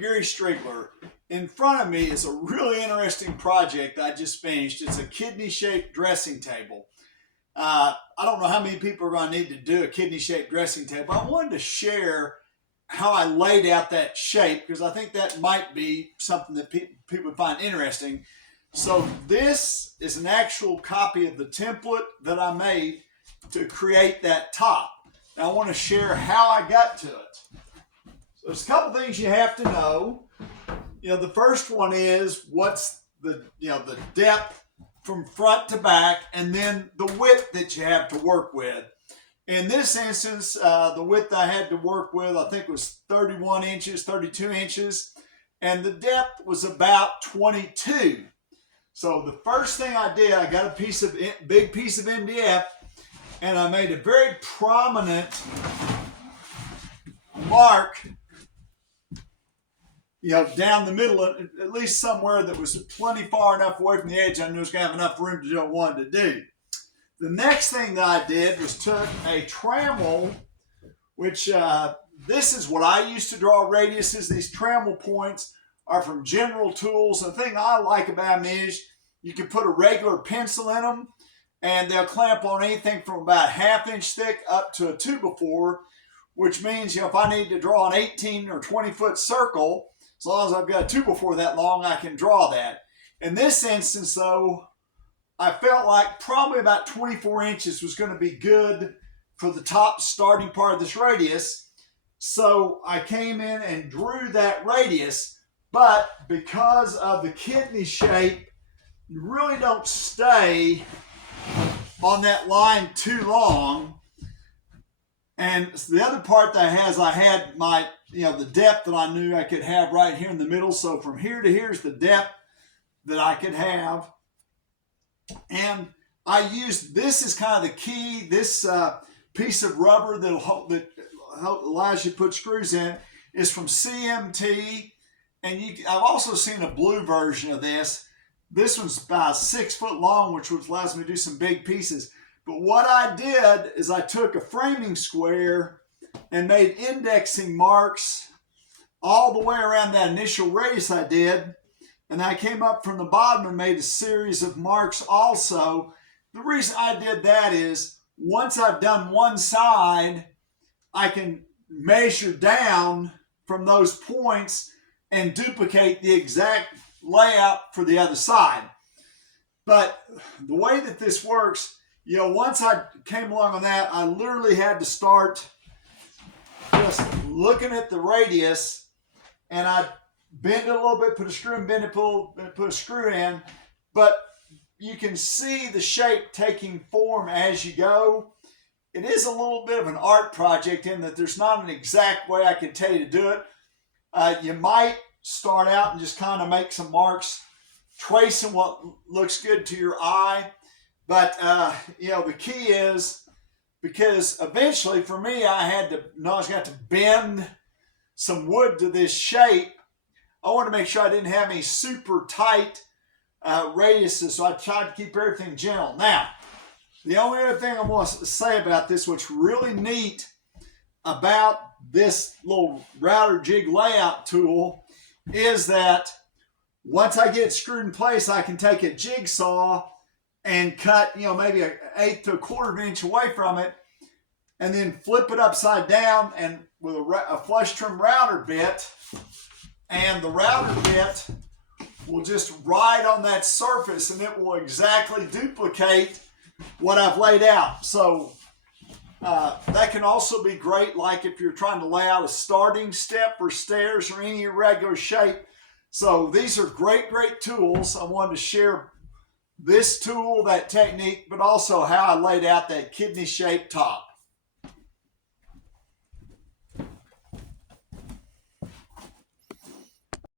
Gary Strigler. In front of me is a really interesting project I just finished. It's a kidney-shaped dressing table. I don't know how many people are going to need to do a kidney-shaped dressing table. I wanted to share how I laid out that shape because I think that might be something that people would find interesting. So this is an actual copy of the template that I made to create that top. Now I want to share how I got to it. So there's a couple things you have to know. The first one is what's the depth from front to back, and then the width that you have to work with. In this instance, the width I had to work with, I think, was 31 inches, 32 inches, and the depth was about 22. So the first thing I did, I got a big piece of MDF, and I made a very prominent mark, down the middle, at least somewhere that was plenty far enough away from the edge I knew I was going to have enough room to do what I wanted to do. The next thing that I did was took a trammel, which this is what I used to draw radiuses. These trammel points are from General Tools. The thing I like about them is you can put a regular pencil in them, and they'll clamp on anything from about 1/2 inch thick up to a 2x4, which means if I need to draw an 18 or 20 foot circle, as long as I've got a 2x4 that long, I can draw that. In this instance, though, I felt like probably about 24 inches was going to be good for the top starting part of this radius. So I came in and drew that radius, but because of the kidney shape, you really don't stay on that line too long. And the other part that I had my, the depth that I knew I could have right here in the middle. So from here to here is the depth that I could have. And I used, this is kind of the key, this piece of rubber that allows you to put screws in is from CMT. And I've also seen a blue version of this. This one's about 6 foot long, which allows me to do some big pieces. But what I did is I took a framing square and made indexing marks all the way around that initial radius I did. And I came up from the bottom and made a series of marks also. The reason I did that is once I've done one side, I can measure down from those points and duplicate the exact layout for the other side. But the way that this works, once I came along on that, I literally had to start just looking at the radius, and I bend it a little bit, put a screw in, bend it, put a screw in. But you can see the shape taking form as you go. It is a little bit of an art project in that there's not an exact way I can tell you to do it. You might start out and just kind of make some marks, tracing what looks good to your eye. But, the key is, because eventually for me, I was going to bend some wood to this shape. I wanted to make sure I didn't have any super tight radiuses, so I tried to keep everything gentle. Now, the only other thing I want to say about this, what's really neat about this little router jig layout tool, is that once I get it screwed in place, I can take a jigsaw and cut, maybe an 1/8 to 1/4 inch away from it, and then flip it upside down and with a flush trim router bit, and the router bit will just ride on that surface and it will exactly duplicate what I've laid out. So that can also be great, like if you're trying to lay out a starting step or stairs or any irregular shape. So these are great tools. I wanted to share this tool, that technique, but also how I laid out that kidney-shaped top.